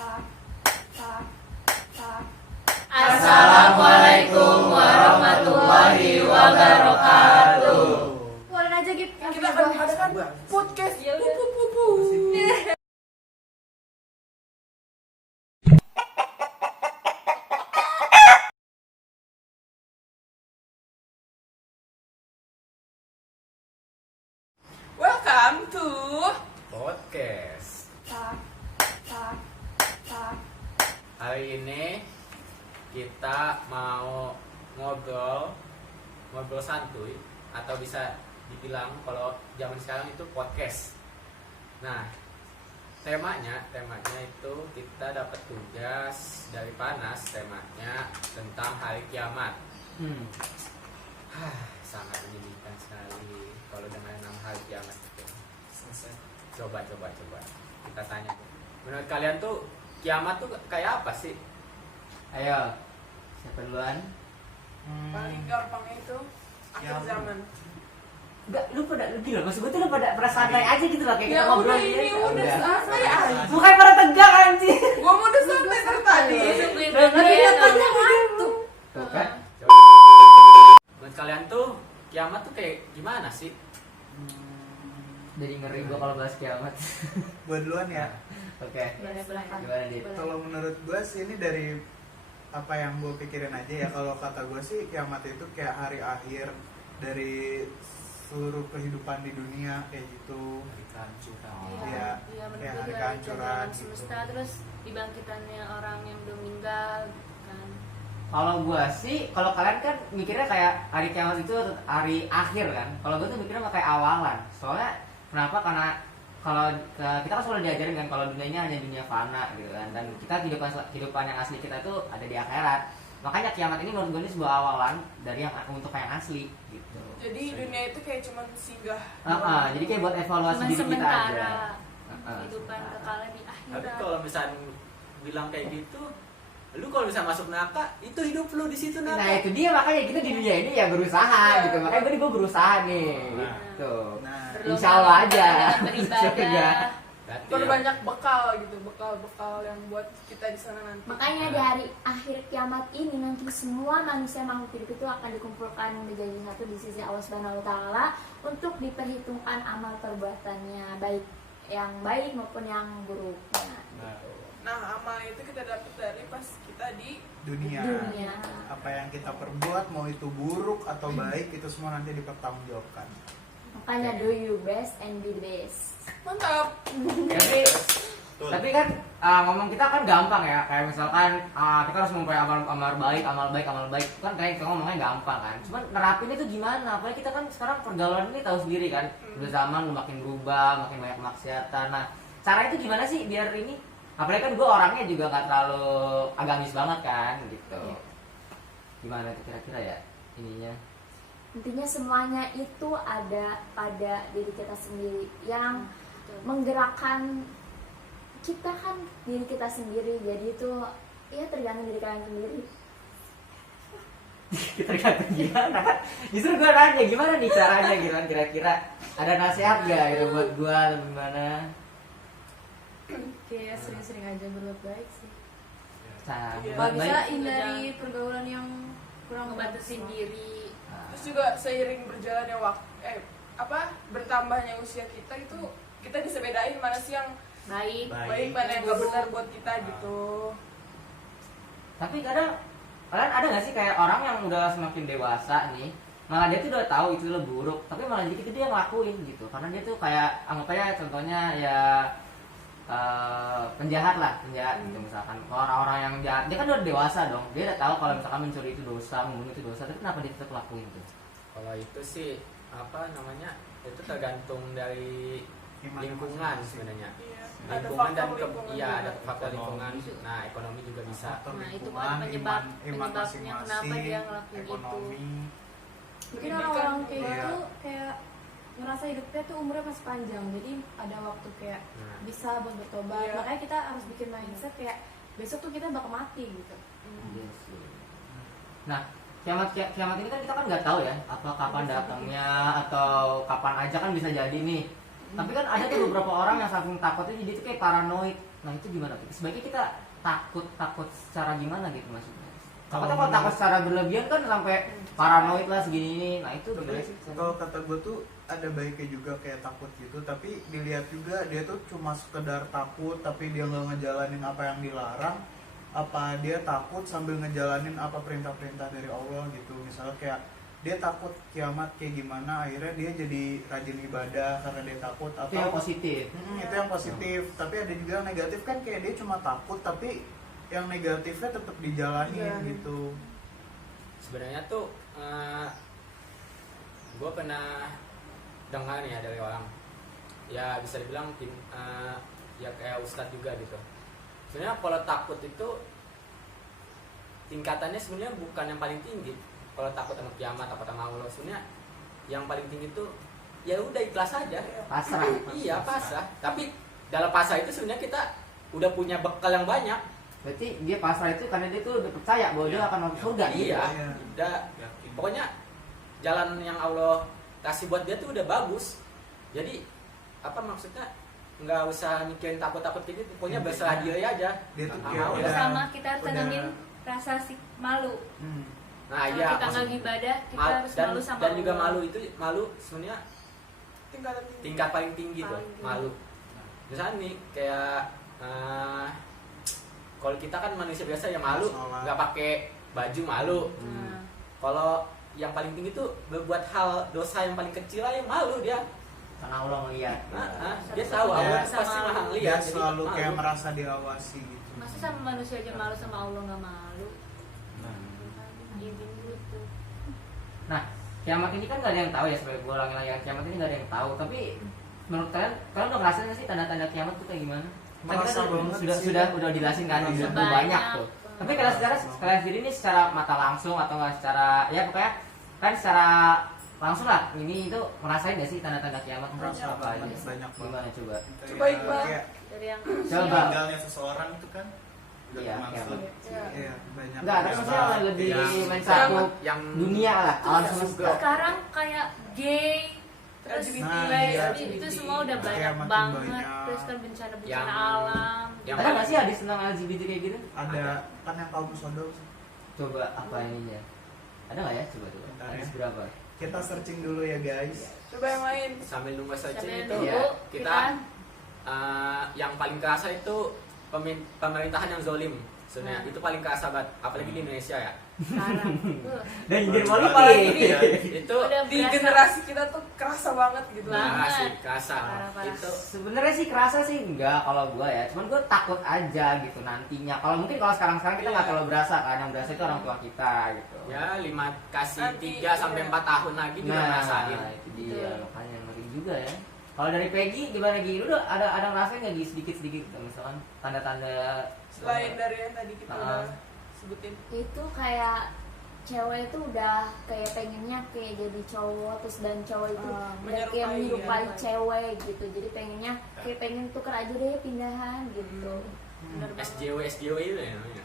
Assalamualaikum warahmatullahi wabarakatuh. Keluarin aja gitu. Kita akan mengadakan podcast. Ya udah. Welcome to podcast. Hari ini kita mau ngobrol santuy atau bisa dibilang kalau zaman sekarang itu podcast. Nah, temanya itu kita dapat tugas dari Panas, temanya tentang hari kiamat. Sangat menyedihkan sekali kalau dengan nama hari kiamat itu. Coba kita tanya. Menurut kalian tuh kiamat tuh kayak apa sih? Ayo, siapa duluan? paling gampangnya itu akhir zaman. Enggak, lu gila, maksud gue tuh lu pada santai aja gitu loh, kayak Ya kita ngobrol udah, ini gitu. udah santai aja. Bukan pada tegang anjir. Gua mau udah santai dari tadi. Nungguin Tapi banget ya, nyatanya Bang. ngantuk. Tuh kan? Menurut kalian tuh kiamat tuh kayak gimana sih? Jadi ngeri gua kalau bahas kiamat. Gue duluan ya. Oke. Boleh, silakan. Gimana, Dit? Boleh. Kalau menurut gue sih ini dari apa yang gue pikirin aja ya. Kalau kata gue sih kiamat itu kayak hari akhir dari seluruh kehidupan di dunia kayak gitu. Hari kehancuran. Iya, Iya, kayak menurut hari gue kehancuran dari semesta terus dibangkitannya orang yang udah meninggal kan. Kalau gua sih, kalau kalian kan mikirnya kayak hari kiamat itu hari akhir kan. Kalau gua tuh mikirnya kayak awalan. Soalnya kenapa? Karena kalau kita kan selalu diajarin kan kalau dunia ini hanya dunia fana gitu kan, dan kita kehidupan yang asli kita itu ada di akhirat. Makanya kiamat ini menurut gue ini sebuah awalan dari yang untuk yang asli gitu. Jadi dunia itu kayak cuman singgah. Jadi kayak buat evaluasi Cuman diri kita aja. sementara Heeh, kehidupan sementara. kekalnya di Tapi akhirat. kalau misalnya bilang kayak gitu, lu kalau bisa masuk neraka, itu hidup lu di situ Nah neraka. itu dia, makanya kita di dunia ini ya berusaha gitu. Makanya gue berusaha nih gitu. Nah, Insya Allah aja. Beribadah. Berarti ya, Perbanyak bekal gitu, bekal yang buat kita di sana nanti. Makanya di hari akhir kiamat ini nanti semua manusia makhluk hidup itu akan dikumpulkan menjadi satu di sisi Allah Subhanahu wa taala untuk diperhitungkan amal perbuatannya, baik yang baik maupun yang buruk. Nah, amal itu kita dapat dari pas kita di dunia. Dunia. Apa yang kita perbuat mau itu buruk atau baik itu semua nanti dipertanggungjawabkan. Makanya do your best and be the best. mantap. Tapi kan ngomong kita kan gampang ya, kayak misalkan kita harus mempunyai amal baik kan kayak kita ngomongnya gampang kan. Cuman nerapinnya tuh gimana? Apalagi kita kan sekarang pergaulan ini tahu sendiri kan, udah zaman makin berubah, makin banyak kemaksiatan. Nah, cara itu gimana sih biar ini? Apalagi kan gue orangnya juga nggak terlalu agamis banget kan, gitu. Gimana tuh kira-kira ya ininya? Intinya semuanya itu ada pada diri kita sendiri yang menggerakkan kita kan diri kita sendiri, jadi itu ya tergantung diri kalian sendiri. Tergantung gimana kan? Justru gue nanya gimana nih caranya gitu kan, kira-kira ada nasihat gak gitu buat gue atau gimana? Kayak sering-sering aja berbuat baik sih. Nah, Iya. buat Kalau bisa baik. hindari pergaulan yang kurang Ngebatasin diri. Terus juga seiring berjalannya waktu bertambahnya usia kita itu kita bisa bedain mana sih yang Baik. baik mana yang nggak benar buat kita gitu. Tapi kadang kalian ada gak sih kayak orang yang udah semakin dewasa nih, malah dia tuh udah tahu itu lo buruk, tapi malah jadi dia ngelakuin gitu, karena dia tuh kayak anggap aja contohnya ya penjahat gitu misalkan. Kalau orang-orang yang jahat, dia kan udah dewasa dong, dia udah tahu kalau misalkan mencuri itu dosa, membunuh itu dosa, tapi kenapa dia tetap lakuin tuh? kalau itu sih apa namanya? Itu tergantung dari Gimana lingkungan masing-masing. sebenarnya. Iya. Lingkungan dan lingkungan iya juga. ada faktor lingkungan. Ekonomi. Nah, ekonomi juga bisa. Faktor Nah, itu lingkungan, penyebabnya masing-masing, kenapa dia ngelakuin itu. ekonomi. Mungkin Pendidikan, orang-orang kayak iya. gitu kayak ngerasa hidupnya tuh umurnya masih panjang, jadi ada waktu kayak Nah, bisa buat bertobat. Iya. Makanya kita harus bikin mindset kayak besok tuh kita bakal mati gitu. Iya sih. Nah, kiamat ini kan kita kan nggak tahu ya apa kapan datangnya atau kapan aja kan bisa jadi nih. Tapi kan ada tuh beberapa orang yang saking takutnya jadi tuh kayak paranoid. Nah itu gimana tuh? Sebaiknya kita takut secara gimana gitu maksudnya? Kalau Takutnya kalau takut secara berlebihan kan sampai paranoid lah segini ini. Nah itu Tapi gimana sih? kalau kata gue tuh ada baiknya juga kayak takut gitu, tapi dilihat juga dia tuh cuma sekedar takut tapi dia nggak ngejalanin apa yang dilarang, apa dia takut sambil ngejalanin apa perintah-perintah dari Allah gitu. Misalnya kayak dia takut kiamat kayak gimana, akhirnya dia jadi rajin ibadah karena dia takut, Itu yang atau positif. itu yang positif. Tapi ada juga yang negatif kan, kayak dia cuma takut tapi yang negatifnya tetap dijalanin Dijalanin. gitu. Sebenarnya tuh gue pernah dengar nih ya dari orang, ya bisa dibilang ya kayak ustadz juga gitu. Sebenarnya kalau takut itu tingkatannya sebenarnya bukan yang paling tinggi. Kalau takut sama kiamat apa sama Allah, sebenarnya yang paling tinggi itu ya udah ikhlas aja. Pasrah. Iya pasrah. Tapi dalam pasrah itu sebenarnya kita udah punya bekal yang banyak. Berarti dia pasrah itu karena dia tuh udah percaya bahwa dia akan masuk surga gitu. Iya, Iya. udah. Pokoknya jalan yang Allah kasih buat dia tuh udah bagus. Jadi apa maksudnya, nggak usah mikirin takut-takut gitu. Pokoknya berserah diri aja. Dia tuh Ah, kayak udah. udah- Sama kita harus udah- tanamin rasa malu. Hmm. Nah Kalau iya. kita nggak maksud- ibadah, kita harus dan, malu sama dan juga Allah. malu itu sebenarnya tingkatan tinggi. tingkat paling tinggi tuh, Paling tinggi. malu. Misalnya nih kayak kalau kita kan manusia biasa ya malu, Sholat. nggak pakai baju malu. Nah, Kalau yang paling tinggi tuh berbuat hal dosa yang paling kecil aja malu dia. Karena Allah ngeliat. Dia tahu Dia- Allah pasti sama maha Dia lihat. jadi selalu malu. kayak merasa diawasi gitu. masa sama manusia aja malu, sama Allah nggak malu? Izin gitu. Nah, kiamat ini kan nggak ada yang tahu ya, sebagai gue ulangi lagi, kiamat ini nggak ada yang tahu. Tapi menurut kalian udah ngerasain nggak sih tanda-tanda kiamat itu kayak gimana? Kan Merasa kita banget sudah sih. sudah dijelasin kan, Merasa udah banyak. banyak tuh. Tapi kalian sendiri ini secara mata langsung atau nggak secara, ya pokoknya kan secara langsung lah, ini itu ngerasain nggak sih tanda-tanda kiamat? Merasa Apa aja? banyak banget. Gimana coba? Coba Iqbal. Kayak Dari yang Coba. Meninggalnya seseorang itu kan udah Iya, termaksud. Iya. iya banyak. Enggak, tapi maksudnya yang lebih Yang- mencakup yang dunia lah, alam Iya, semesta. juga. sekarang kayak gay, terus LGBT, iya. itu semua udah Kayak banyak makin banget. banyak. Terus kan bencana-bencana Yang- alam. yang Ada nggak sih hadis tentang LGBT kayak gitu? Ada kan yang kaum sodom. Coba apa ininya? Ada nggak ya? Coba tuh. Bentar Hadis ya. berapa? Kita searching dulu ya guys. Coba yang lain. sambil nunggu searching Sambil itu nunggu, kita yang paling kerasa itu pemerintahan yang zolim sebenarnya. Itu paling kerasa banget, apalagi di Indonesia ya. sekarang. Dan jadi Apalagi di, Itu Udah di berasa. generasi kita tuh kerasa banget gitu. Banget. kerasa, kerasa. Parah-parah. Itu sebenarnya sih kerasa sih enggak kalau gua ya, cuman gua takut aja gitu nantinya. Kalau mungkin kalau sekarang kita nggak terlalu berasa kan, yang berasa itu orang tua kita gitu. ya kasih Nanti, 3 sampai 4 tahun lagi juga ngerasain. itu dia Betul. makanya ngeri juga ya. Kalau dari Peggy gimana Gi? Lu udah ada ngerasain nggak Gi sedikit misalkan tanda-tanda Selain dari yang tadi kita udah sebutin. Itu kayak cewek itu udah kayak pengennya kayak jadi cowok, terus dan cowok itu udah kayak menyerupai ya. cewek gitu, jadi pengennya kayak pengen tuker aja deh pindahan gitu. Bener banget. SJW itu ya namanya.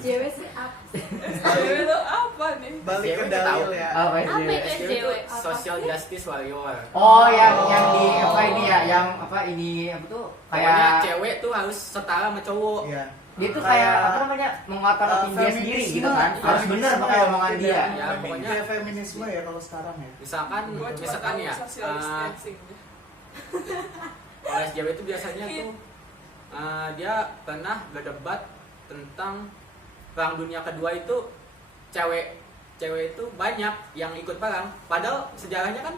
Cewek sih apa? Cewek itu apa nih? Balik ke Cewek dalil tahu. ya. apa Apa SJW? itu? SJW itu Apa? Social Justice Warrior. Oh yang di apa ini ya, yang apa ini apa tuh Pokoknya kayak cewek tuh harus setara sama cowok. Iya. dia tuh Kayak, kayak apa namanya menguatkan opini dia sendiri gitu kan, harus bener pakai omongan dia. Ya, pokoknya- kayak feminisme ya kalau sekarang ya. Misalkan Gua cuma misalkan tahu ya social distancing. kalau SJW itu biasanya tuh dia pernah berdebat tentang perang dunia kedua itu cewek itu banyak yang ikut perang, padahal sejarahnya kan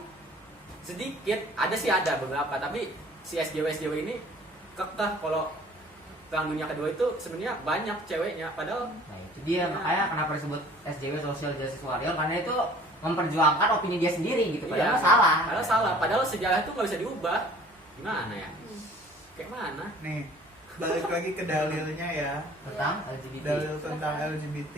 sedikit, ada beberapa, tapi si SJW ini kekeh kalau perang dunia kedua itu sebenarnya banyak ceweknya, padahal Nah itu dia makanya kenapa disebut SJW Social Justice Warrior, karena itu memperjuangkan opini dia sendiri gitu, padahal salah. padahal sejarah itu nggak bisa diubah. Gimana ya? Kayak mana? Nih, balik lagi ke dalilnya ya. Tentang LGBT. Dalil tentang LGBT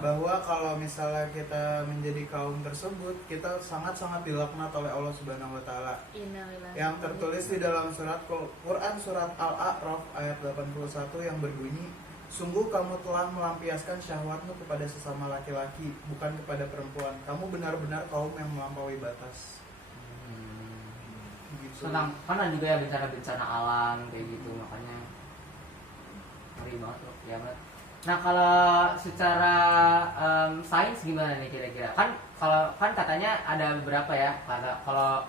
bahwa kalau misalnya kita menjadi kaum tersebut, kita sangat-sangat dilaknat oleh Allah Subhanahu wa taala. Innalillahi. Yang tertulis di dalam Quran surat Al-A'raf ayat 81 yang berbunyi, sungguh kamu telah melampiaskan syahwatmu kepada sesama laki-laki, bukan kepada perempuan. Kamu benar-benar kaum yang melampaui batas. Gitu. Tentang kan ada juga ya bencana-bencana alam kayak gitu, makanya ngeri banget loh kiamat. Nah kalau secara sains gimana nih kira-kira? Kalau katanya ada beberapa ya, kalau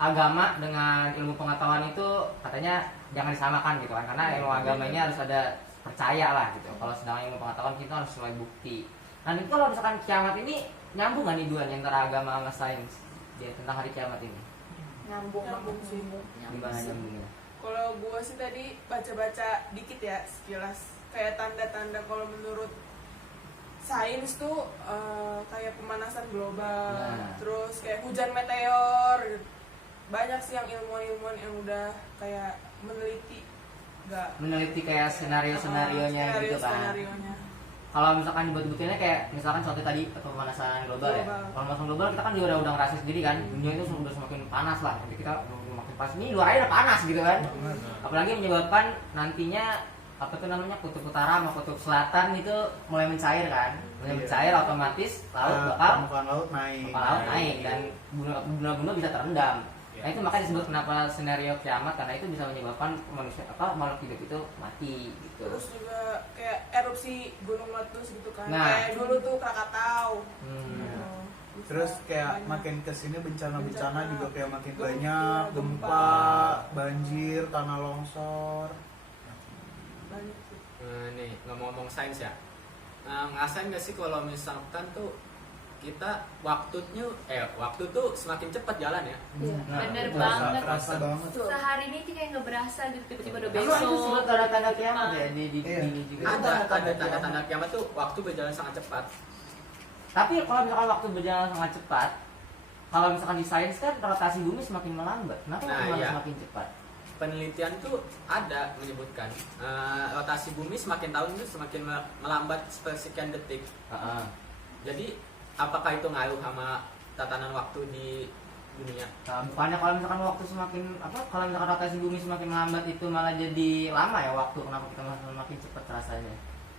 agama dengan ilmu pengetahuan itu katanya jangan disamakan gitu kan, karena ilmu agama ini harus ada percaya lah gitu. Kalau sedang ilmu pengetahuan kita harus sesuai bukti. Nah ini kalau misalkan kiamat ini nyambung nggak nih dua antara agama sama sains ya, tentang hari kiamat ini? Nyambung sih. Gimana nyambungnya? Kalau gue sih tadi baca-baca dikit ya sekilas, kayak tanda-tanda kalau menurut sains tuh kayak pemanasan global, terus kayak hujan meteor gitu. Banyak sih yang ilmuwan-ilmuwan yang udah kayak meneliti Kayak senario-senarionya gitu kan. Senarionya. Kalau misalkan dibuat-buatinnya kayak misalkan contoh tadi pemanasan global ya. Kalau pemanasan global kita kan juga udah ngerasa sendiri kan, dunia itu sudah semakin panas lah. Jadi kita udah makin panas, ini luar aja udah panas gitu kan. Apalagi menyebabkan nantinya kutub utara sama kutub selatan itu mulai mencair kan. Mulai mencair otomatis laut bakal permukaan laut naik dan guna-guna bisa terendam. Nah itu makanya disebut kenapa skenario kiamat, karena itu bisa menyebabkan manusia makhluk hidup itu mati gitu. Terus juga kayak erupsi gunung meletus gitu kan. Nah. Kayak dulu tuh Krakatau. Bisa Terus kayak banyak. makin kesini bencana-bencana Bencana. juga kayak makin Gempa, banyak, gempa. gempa, banjir, tanah longsor. banyak sih. Nih ngomong-ngomong sains ya, ngerasain gak sih kalau misalkan tuh kita waktu tuh semakin cepat jalan ya? Iya, Nah, bener itu banget. Terasa banget. Sehari ini tuh kayak nggak berasa gitu, tiba-tiba udah Emang itu besok. sebut tanda-tanda kiamat ya di Iya. ini juga. Ada tanda-tanda kiamat tuh waktu berjalan sangat cepat. Tapi kalau misalkan waktu berjalan sangat cepat, kalau misalkan di sains kan rotasi bumi semakin melambat. Kenapa Nah, malah iya. semakin cepat? Penelitian tuh ada menyebutkan rotasi bumi semakin tahun itu semakin melambat sepersekian detik. Heeh. Jadi apakah itu ngaruh sama tatanan waktu di dunia? Nah, bukannya kalau misalkan waktu kalau misalkan rotasi bumi semakin lambat itu malah jadi lama ya waktu, kenapa kita semakin cepat rasanya?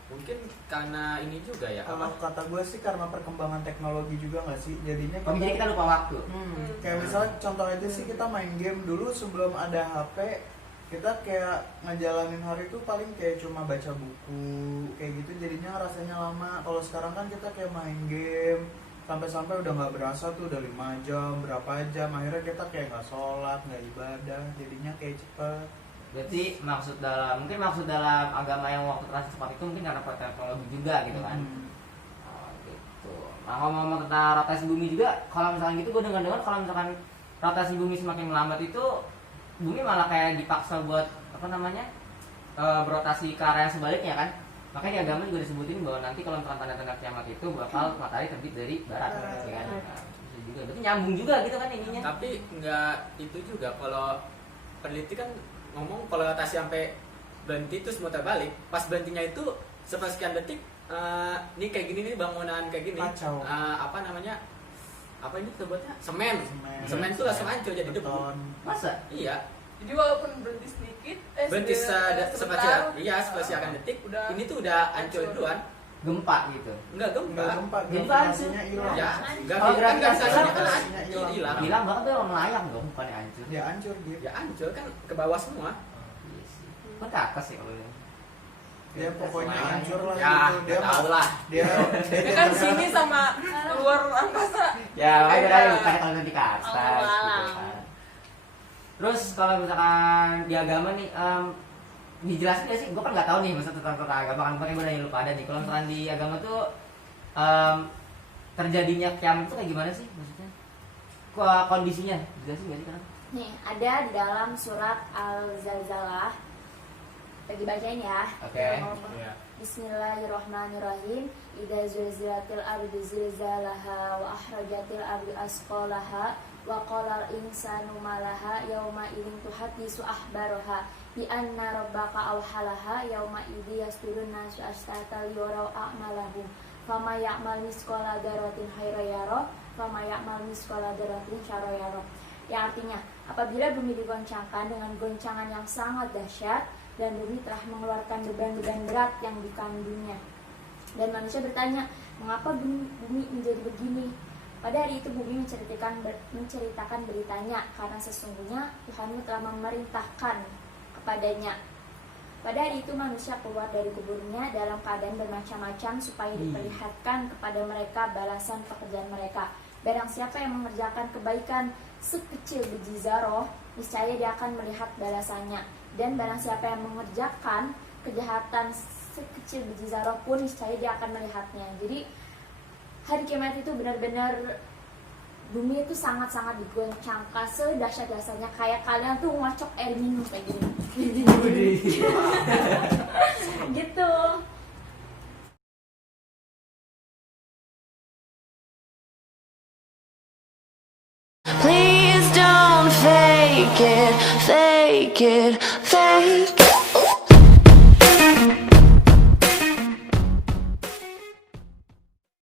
Mungkin karena ini juga ya. Kalau kata gue sih karena perkembangan teknologi juga nggak sih, jadinya Oh, jadi kita lupa waktu. kayak misalnya contoh aja sih, kita main game dulu sebelum ada HP, kita kayak ngejalanin hari itu paling kayak cuma baca buku kayak gitu, jadinya rasanya lama. Kalau sekarang kan kita kayak main game sampai-sampai udah nggak berasa tuh udah 5 jam, berapa jam, akhirnya kita kayak nggak sholat, nggak ibadah, jadinya kayak cepet. Berarti maksud dalam agama yang waktu terasa cepat itu mungkin karena teknologi juga gitu kan. Oh, gitu. Nah, ngomong tentang rotasi bumi juga, kalau misalkan gitu gue dengar kalau misalkan rotasi bumi semakin melambat itu bumi malah kayak dipaksa buat berotasi ke arah yang sebaliknya kan. Makanya di agama juga disebutin bahwa nanti kalau misalkan tanda-tanda kiamat itu bakal matahari terbit dari barat ya kan. Nah, bisa juga. Berarti nyambung juga gitu kan ininya. Tapi nggak itu juga, kalau peneliti kan ngomong kalau rotasi sampai berhenti terus muter balik, pas berhentinya itu sepersekian detik, ini kayak gini nih bangunan kayak gini, Kacau. apa ini sebutnya semen itu langsung hancur jadi debu. Beton. Masa? Iya, Jadi walaupun berhenti sedikit, berhenti sebentar, sepersekian detik, udah ini tuh udah hancur duluan. Gempa gitu. Enggak Nggak gempa. gempa, Gempa gravitasinya hilang. Ya, Kalau gravitasi hilang, gravitasinya hilang. hilang. Hilang banget tuh orang melayang dong, bukannya hancur. Ya hancur gitu. Ya hancur kan ke bawah semua. Iya sih. Kan ke atas ya kalau ini. Ya pokoknya hancur lah Ya, gitu. Dia nggak tahu lah. Dia Ini kan sini sama luar angkasa. Ya, makanya Beda. berarti bukan kalau nanti ke atas. Allah gitu alam. kan. Terus kalau misalkan di agama nih, dijelasin gak sih? Gue kan nggak tahu nih maksud tentang agama kan, makanya gue nanya lu pada nih. Kalau misalkan di agama tuh terjadinya kiamat itu kayak gimana sih maksudnya? Kondisinya jelasin gak sih kan? Nih, ada di dalam surat Al-Zalzalah. Lagi bacain ya. Oke. Iya. Bismillahirrahmanirrahim. Idza zulzilatil ardu zilzalaha wa akhrajatil ardu asqalaha wa qala al-insanu ma laha yauma idzin tuhaddisu akhbaraha bi anna rabbaka awhalaha yauma idzi yasdurun nasu ashtata liyurau a'malahum fama ya'mal misqala dzarratin khairan yara fama ya'mal misqala dzarratin syarran yara. Yang artinya, apabila bumi digoncangkan dengan goncangan yang sangat dahsyat dan bumi telah mengeluarkan beban-beban berat yang dikandungnya. Dan manusia bertanya, mengapa bumi menjadi begini? Pada hari itu bumi menceritakan beritanya, karena sesungguhnya Tuhanmu telah memerintahkan kepadanya. Pada hari itu manusia keluar dari kuburnya dalam keadaan bermacam-macam supaya diperlihatkan kepada mereka balasan pekerjaan mereka. Barang siapa yang mengerjakan kebaikan sekecil biji zarah, niscaya dia akan melihat balasannya. Dan barang siapa yang mengerjakan kejahatan sekecil biji zarah pun, niscaya dia akan melihatnya. Jadi hari kiamat itu benar-benar bumi itu sangat-sangat digoncangkan sedahsyat-dahsyatnya, kayak kalian tuh ngocok air minum kayak gini. Gitu. Please don't fake it, fake it, fake it.